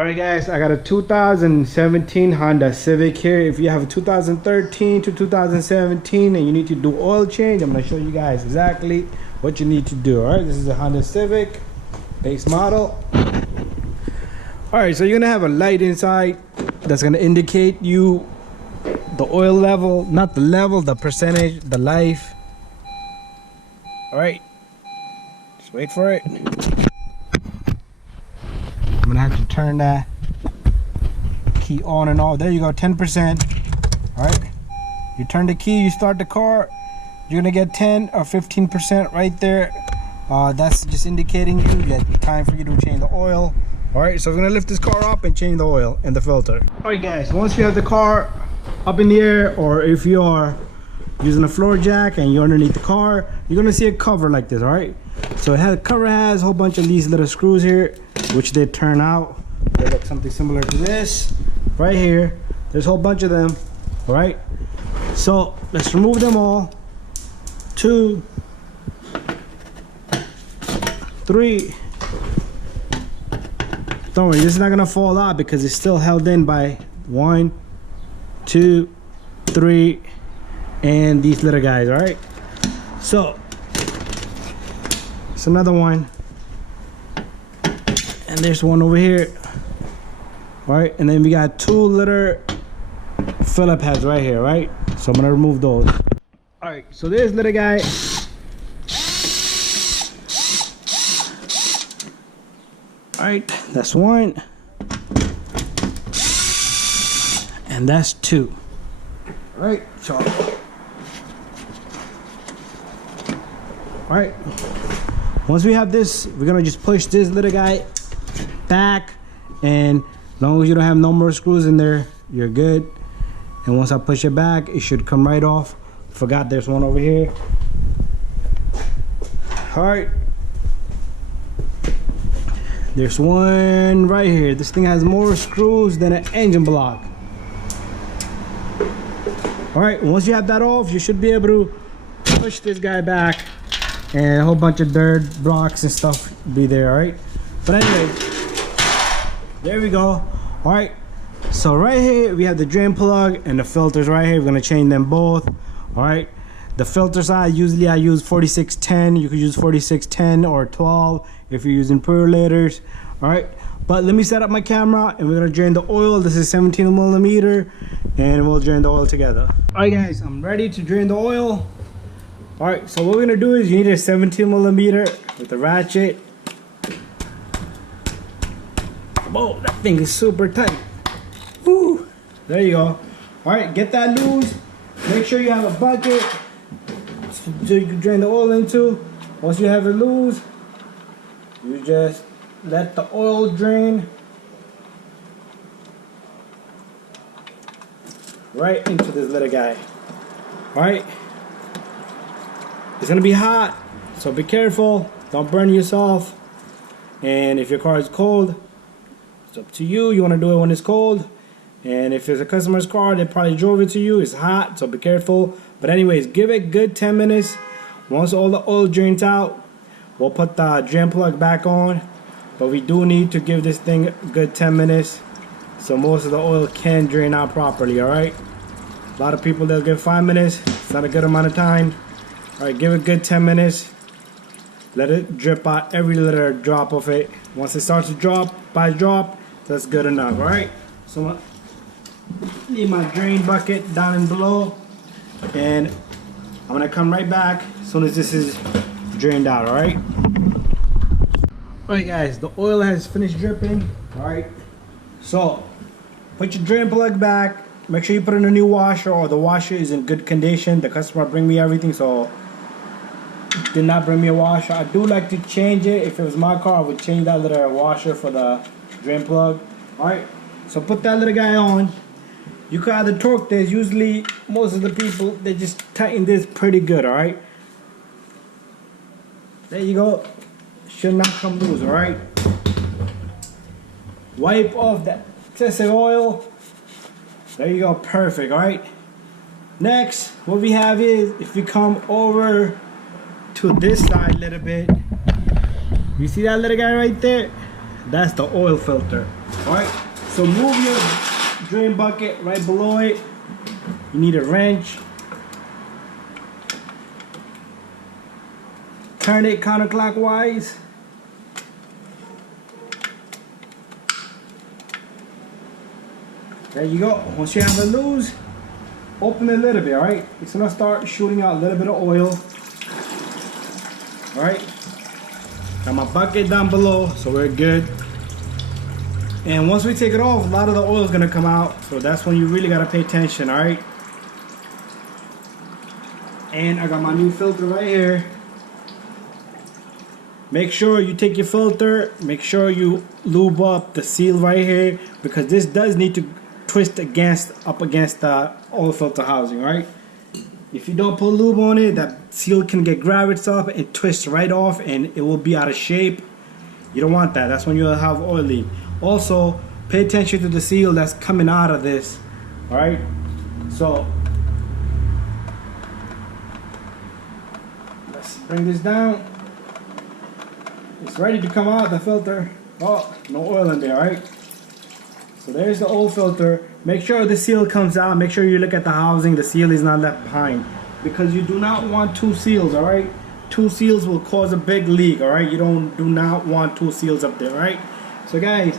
Alright guys, I got a 2017 Honda Civic here. If you have a 2013 to 2017 and you need to do oil change, I'm going to show you guys exactly what you need to do. Alright, this is a Honda Civic base model. Alright, so you're going to have a light inside that's going to indicate you the oil level, not the level, the percentage, the life. Alright, just wait for it. I'm gonna have to turn that key on and off. There you go, 10%. All right, you turn the key, you start the car, you're gonna get 10 or 15% right there. That's just indicating you that time for you to change the oil. All right, so we're gonna lift this car up and change the oil and the filter. All right guys, once you have the car up in the air, or if you are using a floor jack and you're underneath the car, you're gonna see a cover like this. All right, so cover has a whole bunch of these little screws here, which they turn out. They look something similar to this right here. There's a whole bunch of them. All right, so let's remove them all. 2, 3. Don't worry, this is not gonna fall out because it's still held in by 1, 2, 3, and these little guys. All right, so it's another one, and there's one over here. All right, and then we got 2 little Phillip heads right here. Right, so I'm gonna remove those. All right, so this little guy, all right, that's 1, and that's 2. All right, so all right, once we have this, we're gonna just push this little guy back, and as long as you don't have no more screws in there, you're good. And once I push it back, it should come right off. Forgot there's one over here. All right, there's one right here. This thing has more screws than an engine block. All right, once you have that off, you should be able to push this guy back, and a whole bunch of dirt blocks and stuff be there. All right, but anyway, there we go. All right, so right here we have the drain plug and the filters right here. We're gonna change them both. All right, the filter side, usually I use 4610. You could use 4610 or 12 if you're using percolators. All right, but let me set up my camera and we're gonna drain the oil. This is 17 millimeter, and we'll drain the oil together. All right guys, I'm ready to drain the oil. All right, so what we're gonna do is you need a 17 millimeter with a ratchet. Whoa, that thing is super tight. Woo, there you go. All right, get that loose. Make sure you have a bucket so you can drain the oil into. Once you have it loose, you just let the oil drain right into this little guy. All right, it's gonna be hot, so be careful, don't burn yourself. And if your car is cold, it's up to you. You want to do it when it's cold. And if it's a customer's car, they probably drove it to you, it's hot, so be careful. But anyways, give it good 10 minutes. Once all the oil drains out, we'll put the drain plug back on. But we do need to give this thing a good 10 minutes so most of the oil can drain out properly. All right, a lot of people, they'll give 5 minutes. It's not a good amount of time. All right, give it a good 10 minutes. Let it drip out every little drop of it. Once it starts to drop by drop, that's good enough. All right, so I'm gonna leave my drain bucket down and below, and I'm gonna come right back as soon as this is drained out. All right. All right guys, the oil has finished dripping. All right, so put your drain plug back. Make sure you put in a new washer, or the washer is in good condition. The customer bring me everything, so did not bring me a washer. I do like to change it. If it was my car, I would change that little washer for the drain plug. All right, so put that little guy on. You can either torque this. Usually most of the people, they just tighten this pretty good. All right, there you go. Should not come loose. All right, wipe off that excessive oil. There you go, perfect. All right, next what we have is, if we come over to this side a little bit, you see that little guy right there? That's the oil filter. All right, so move your drain bucket right below it. You need a wrench. Turn it counterclockwise. There you go. Once you have it loose, open it a little bit, all right? It's gonna start shooting out a little bit of oil. All right. Got my bucket down below, so we're good. And once we take it off, a lot of the oil is gonna come out. So that's when you really gotta pay attention, all right? And I got my new filter right here. Make sure you take your filter, make sure you lube up the seal right here, because this does need to twist up against the oil filter housing, right? If you don't put lube on it, that seal can get grab itself and twist right off, and it will be out of shape. You don't want that. That's when you'll have oil leak. Also, pay attention to the seal that's coming out of this, all right? So let's bring this down. It's ready to come out the filter. Oh, no oil in there, right? So there's the old filter. Make sure the seal comes out. Make sure you look at the housing. The seal is not left behind, because you do not want two seals, all right? Two seals will cause a big leak, all right? You do not want two seals up there, all right? So guys,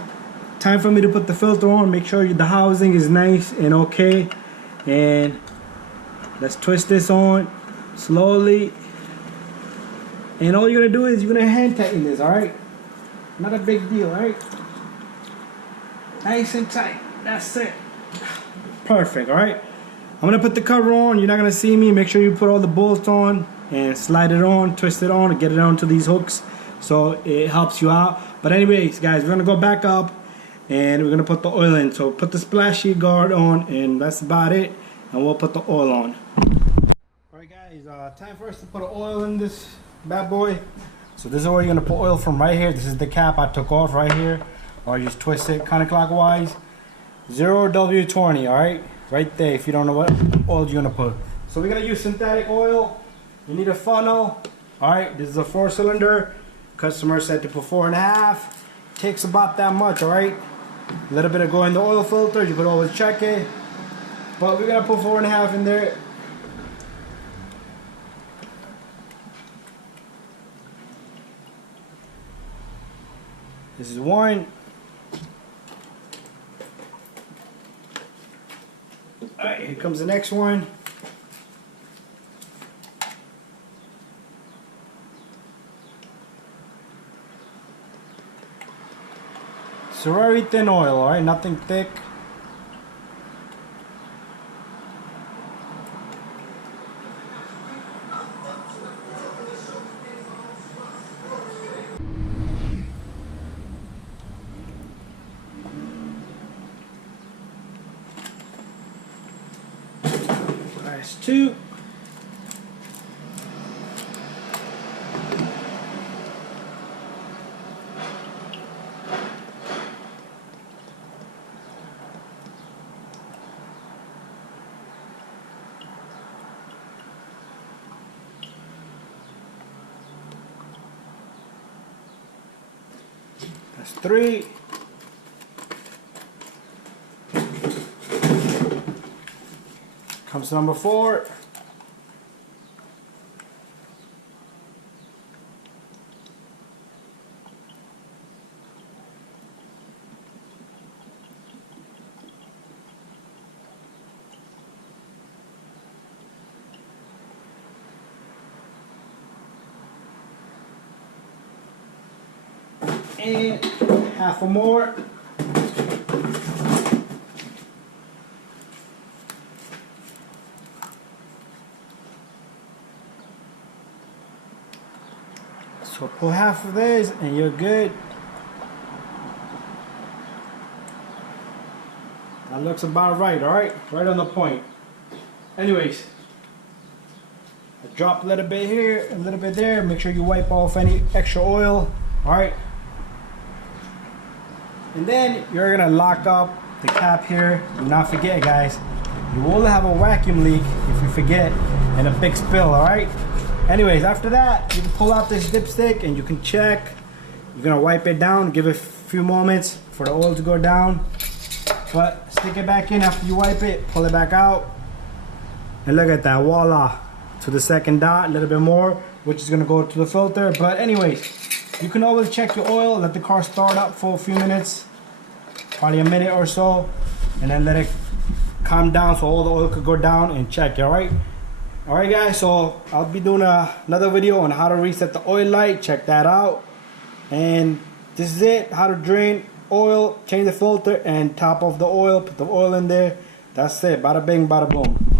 time for me to put the filter on. Make sure the housing is nice and okay. And let's twist this on slowly. And all you're gonna do is you're gonna hand tighten this, all right? Not a big deal, right? Nice and tight. That's it. Perfect, all right? I'm gonna put the cover on. You're not gonna see me. Make sure you put all the bolts on and slide it on, twist it on, and get it onto these hooks so it helps you out. But anyways, guys, we're gonna go back up and we're gonna put the oil in. So put the splashy guard on, and that's about it. And we'll put the oil on. All right, guys, time for us to put oil in this bad boy. So this is where you're gonna put oil from right here. This is the cap I took off right here. Or you just twist it counterclockwise. 0W20, all right? Right there, if you don't know what oil you're gonna put. So we're gonna use synthetic oil. You need a funnel. All right, this is a 4-cylinder. Customer said to put 4.5. Takes about that much, all right? A little bit of go in the oil filter. You could always check it. But we're gonna put 4.5 in there. This is 1. Alright, here comes the next one. So very thin oil, alright, nothing thick. That's 2. That's 3. Comes number 4. And half a more. So pull half of this and you're good. That looks about right, alright? Right on the point. Anyways, I drop a little bit here, a little bit there. Make sure you wipe off any extra oil, alright? And then you're gonna lock up the cap here. Do not forget, guys, you will have a vacuum leak if you forget and a big spill, alright? Anyways, after that, you can pull out this dipstick and you can check. You're gonna wipe it down, give it a few moments. for the oil to go down. But stick it back in after you wipe it, pull it back out, and look at that, voila, to the second dot, a little bit more, which is gonna go to the filter. But anyways, you can always check your oil, let the car start up for a few minutes, probably a minute or so, and then let it calm down so all the oil could go down, and check it. All right guys, so I'll be doing another video on how to reset the oil light. Check that out. And this is it, how to drain oil, change the filter, and top off the oil, put the oil in there. That's it, bada bing, bada boom.